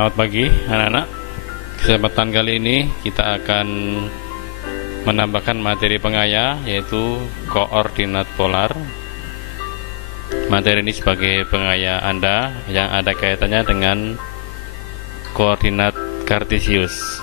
Selamat pagi anak-anak. Kesempatan kali ini kita akan menambahkan materi pengaya, yaitu koordinat polar. Materi ini sebagai pengaya Anda yang ada kaitannya dengan koordinat kartesius.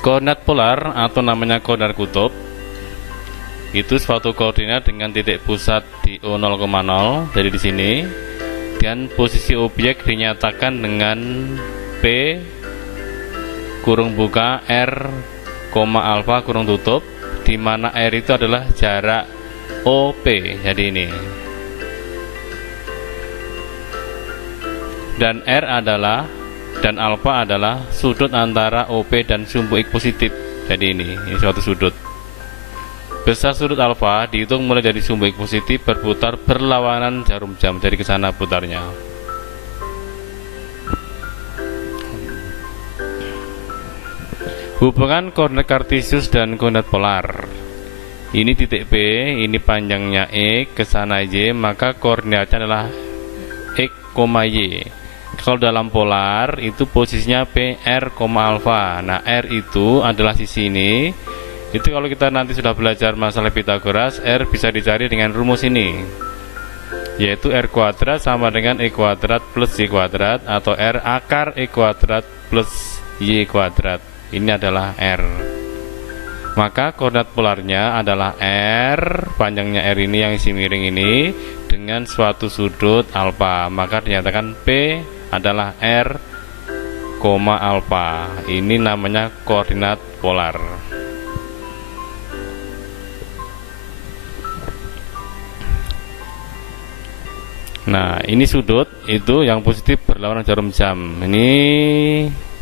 Koordinat polar atau namanya koordinat kutub itu suatu koordinat dengan titik pusat di O0,0, jadi di sini, dan posisi objek dinyatakan dengan P kurung buka R, alfa kurung tutup, di mana R itu adalah jarak OP, jadi ini. Dan R adalah, dan alfa adalah sudut antara OP dan sumbu X positif, jadi ini suatu sudut. Besar sudut alfa dihitung mulai dari sumbu X positif berputar berlawanan jarum jam, jadi ke sana putarnya. Hubungan koordinat kartesius dan koordinat polar. Ini titik P, ini panjangnya X, ke sana Y, maka koordinatnya adalah X, Y. Kalau dalam polar itu posisinya P, R, alfa. Nah, R itu adalah sisi ini. Itu kalau kita nanti sudah belajar masalah Pitagoras, R bisa dicari dengan rumus ini, yaitu R kuadrat sama dengan E kuadrat plus Y kuadrat, atau R akar E kuadrat plus Y kuadrat. Ini adalah R. Maka koordinat polarnya adalah R, panjangnya R ini yang isi miring ini, dengan suatu sudut alfa. Maka dinyatakan P adalah R, alfa. Ini namanya koordinat polar. Nah, ini sudut itu yang positif berlawanan jarum jam. Ini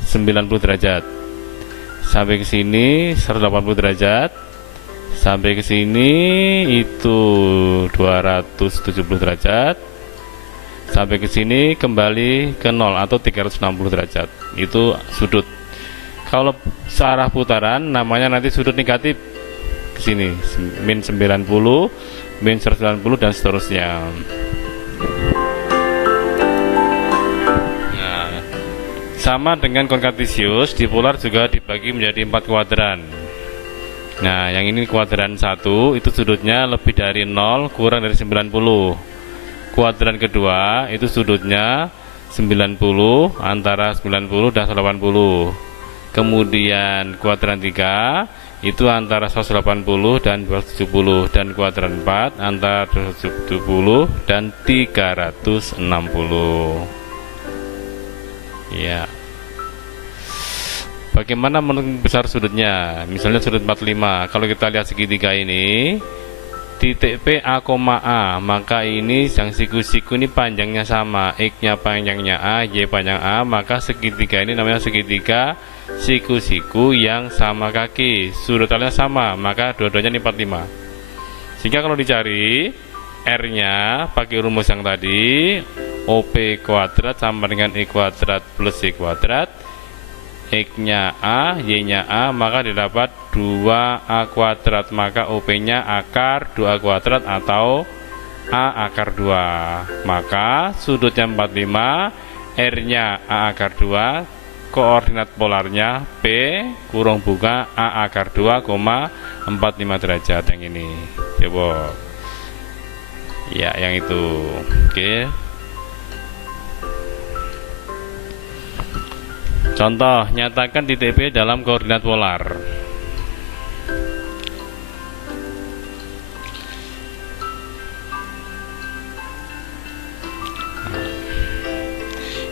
90 derajat. Sampai ke sini 180 derajat. Sampai ke sini itu 270 derajat. Sampai ke sini kembali ke 0 atau 360 derajat. Itu sudut. Kalau searah putaran namanya nanti sudut negatif ke sini, min 90, min 190 dan seterusnya. Nah, sama dengan koordinat kartesius, di polar juga dibagi menjadi 4 kuadran. Nah, yang ini kuadran 1 itu sudutnya lebih dari 0 kurang dari 90. Kuadran kedua itu sudutnya 90, antara 90 dan 180. Kemudian kuadran 3 itu antara 180 dan 270, dan kuadran 4 antara 270 dan 360. Ya. Bagaimana menentukan besar sudutnya? Misalnya sudut 45. Kalau kita lihat segitiga ini, titik P A, maka ini yang siku-siku ini panjangnya sama, X-nya panjangnya A, Y panjang A, maka segitiga ini namanya segitiga siku-siku yang sama kaki, sudutnya sama, maka dua-duanya ini 45. Sehingga kalau dicari R-nya pakai rumus yang tadi, OP kuadrat sama dengan E kuadrat plus Y kuadrat, X-nya A, Y-nya A, maka didapat 2A kuadrat, maka OP-nya akar 2A kuadrat atau A akar 2. Maka sudutnya 45, R-nya A akar 2, koordinat polarnya P kurung buka A akar 2, 45 derajat, yang ini. Coba. Ya, yang itu. Oke. Contoh, nyatakan titik P dalam koordinat polar.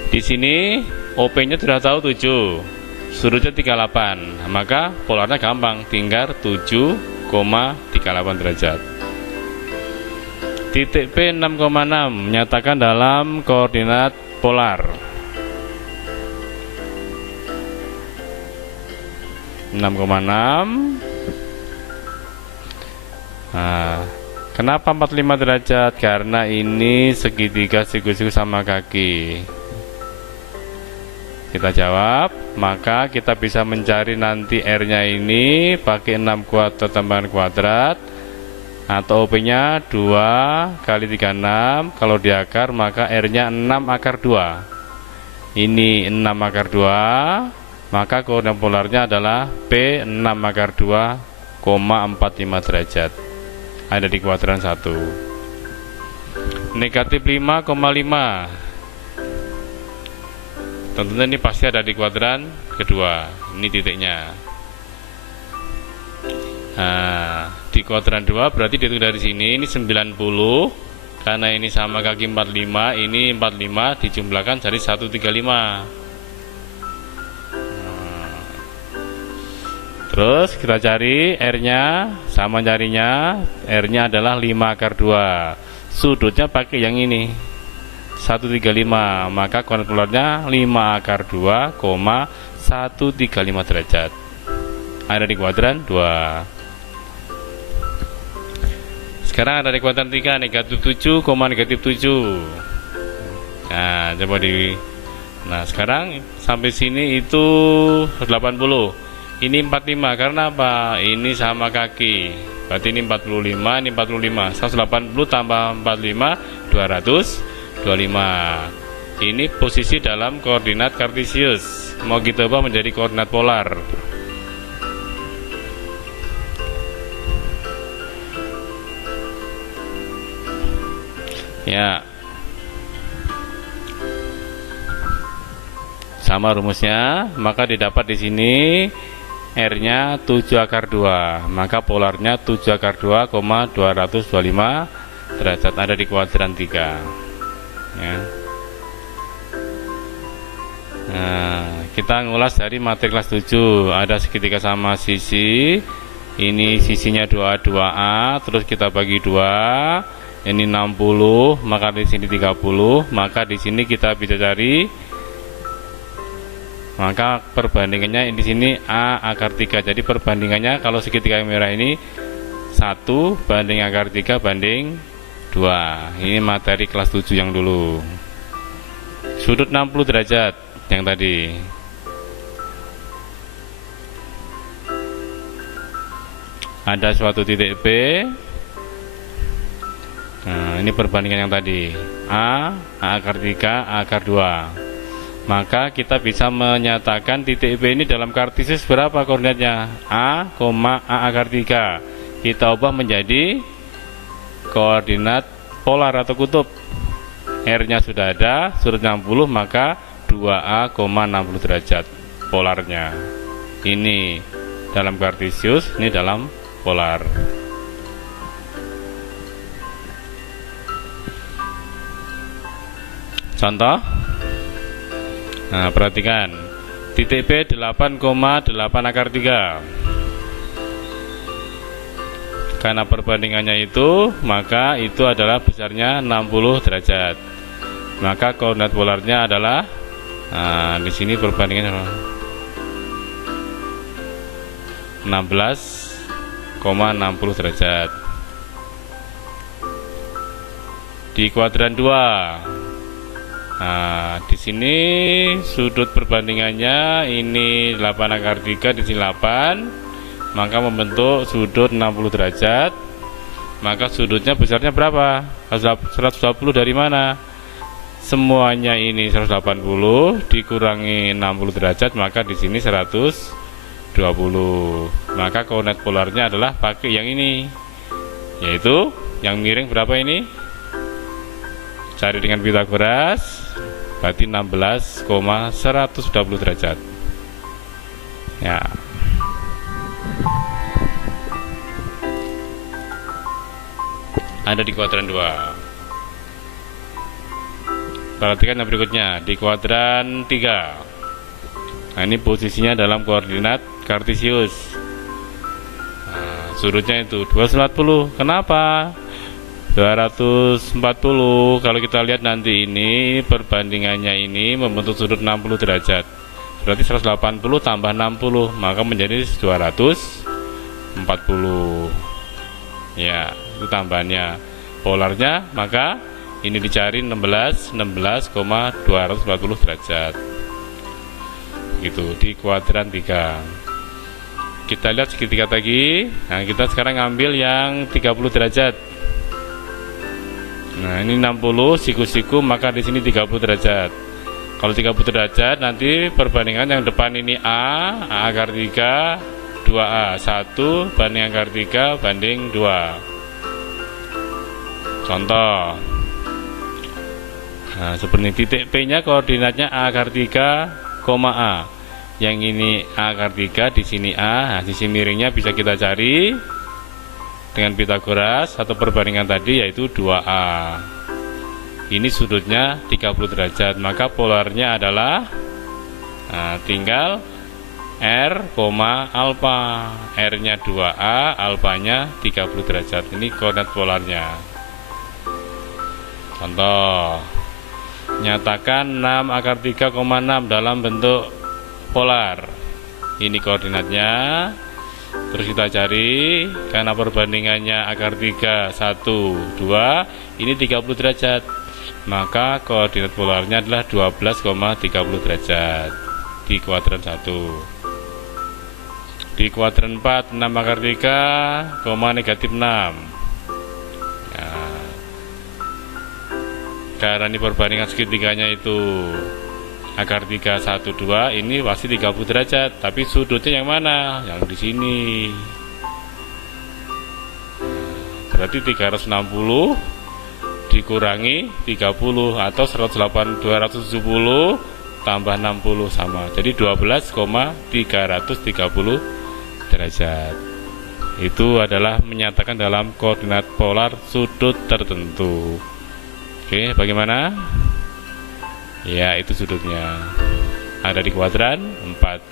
Di sini OP-nya sudah tahu 7, sudutnya 38, maka polarnya gampang, tinggal 7,38 derajat. Titik P 6,6 nyatakan dalam koordinat polar. 6,6. Nah, kenapa 45 derajat? Karena ini segitiga siku-siku sama kaki. Kita jawab, maka kita bisa mencari nanti R-nya ini pakai 6 kuadrat tambahan kuadrat, atau OP-nya 2 kali 36. Kalau di akar maka R-nya 6 akar 2. Ini 6 akar 2, maka koordinat polarnya adalah P 6 akar 2,45 derajat. Ada di kuadran 1. Negatif 5,5. Tentunya ini pasti ada di kuadran kedua. Ini titiknya. Nah, di kuadran 2 berarti dihitung dari sini, ini 90. Karena ini sama kaki 45, ini 45 dijumlahkan jadi 135. Terus kita cari R-nya, sama carinya, R-nya adalah 5 akar 2. Sudutnya pakai yang ini, 135, maka koordinat polarnya 5 akar 2,135 derajat. Ada di kuadran 2. Sekarang ada di kuadran 3, negatif 7, negatif 7. Nah, coba Nah, sekarang sampai sini itu 180. Ini 45, karena apa? Ini sama kaki. Berarti ini 45, ini 45. 180 tambah 45, 225. Ini posisi dalam koordinat kartesius. Mau kita ubah menjadi koordinat polar. Ya, sama rumusnya, maka didapat di sini R-nya 7 akar 2, maka polarnya 7 akar 2,225 derajat. Ada di kuadran 3. Ya. Nah, kita ngulas dari materi kelas 7. Ada segitiga sama sisi. Ini sisinya 2A, terus kita bagi 2. Ini 60, maka di sini 30, maka di sini kita bisa cari, maka perbandingannya di sini A akar 3. Jadi perbandingannya kalau segitiga yang merah ini 1 banding akar 3 banding 2. Ini materi kelas 7 yang dulu. Sudut 60 derajat yang tadi. Ada suatu titik P. Nah, ini perbandingan yang tadi, A akar 3, A akar 2. Maka kita bisa menyatakan titik P ini dalam kartesius berapa koordinatnya? A, A akar 3. Kita ubah menjadi koordinat polar atau kutub. R-nya sudah ada, sudut 60, maka 2A,60 derajat polarnya. Ini dalam kartesius, ini dalam polar. Contoh. Nah, perhatikan. Titik P 8,8 akar 3. Karena perbandingannya itu, maka itu adalah besarnya 60 derajat. Maka koordinat polarnya adalah, nah, di sini perbandingannya 16,60 derajat. Di kuadran 2. Nah, di sini sudut perbandingannya ini 8 akar 3, di sini 8, maka membentuk sudut 60 derajat. Maka sudutnya besarnya berapa? 120 dari mana? Semuanya ini 180 dikurangi 60 derajat, maka di sini 120. Maka koordinat polarnya adalah pakai yang ini, yaitu yang miring berapa ini? Cari dengan Pythagoras, berarti 16,120 derajat. Ya. Ada di kuadran 2. Perhatikan yang berikutnya, di kuadran 3. Nah, ini posisinya dalam koordinat kartesius. Nah, sudutnya itu 240. Kenapa? 240, kalau kita lihat nanti ini perbandingannya ini membentuk sudut 60 derajat. Berarti 180 tambah 60, maka menjadi 240. Ya, itu tambahannya. Polarnya, maka ini dicari 16,240 derajat. Gitu, di kuadran 3. Kita lihat segitiga tadi. Nah, kita sekarang ambil yang 30 derajat. Nah, ini 60 siku-siku, maka di sini 30 derajat. Kalau 30 derajat nanti perbandingan yang depan ini A akar 3 2A, 1 banding akar 3 banding 2. Contoh. Nah, seperti titik P nya koordinatnya A akar 3, A. Yang ini A akar 3, di sini A. Nah, sisi miringnya bisa kita cari dengan Pitagoras atau perbandingan tadi, yaitu 2A. Ini sudutnya 30 derajat, maka polarnya adalah, nah, tinggal R, alfa. R nya 2A, alfanya 30 derajat. Ini koordinat polarnya. Contoh, nyatakan 6 akar 3,6 dalam bentuk polar. Ini koordinatnya. Terus kita cari, karena perbandingannya akar 3 1 2, ini 30 derajat, maka koordinat polarnya adalah 12,30 derajat di kuadran 1. Di kuadran 4, 6 akar 3, negatif 6. Nah, karena ini perbandingan segitiganya itu akar 3 1 2, ini pasti 30 derajat, tapi sudutnya yang mana? Yang di sini. Berarti 360 dikurangi 30 atau 270 tambah 60 sama. Jadi 12,330 derajat. Itu adalah menyatakan dalam koordinat polar sudut tertentu. Oke, bagaimana? Ya, itu sudutnya. Ada di kuadran 4.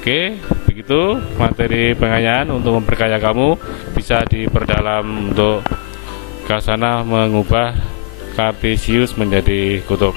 Oke, begitu materi pengayaan untuk memperkaya kamu. Bisa diperdalam untuk ke sana mengubah kartesius menjadi kutub.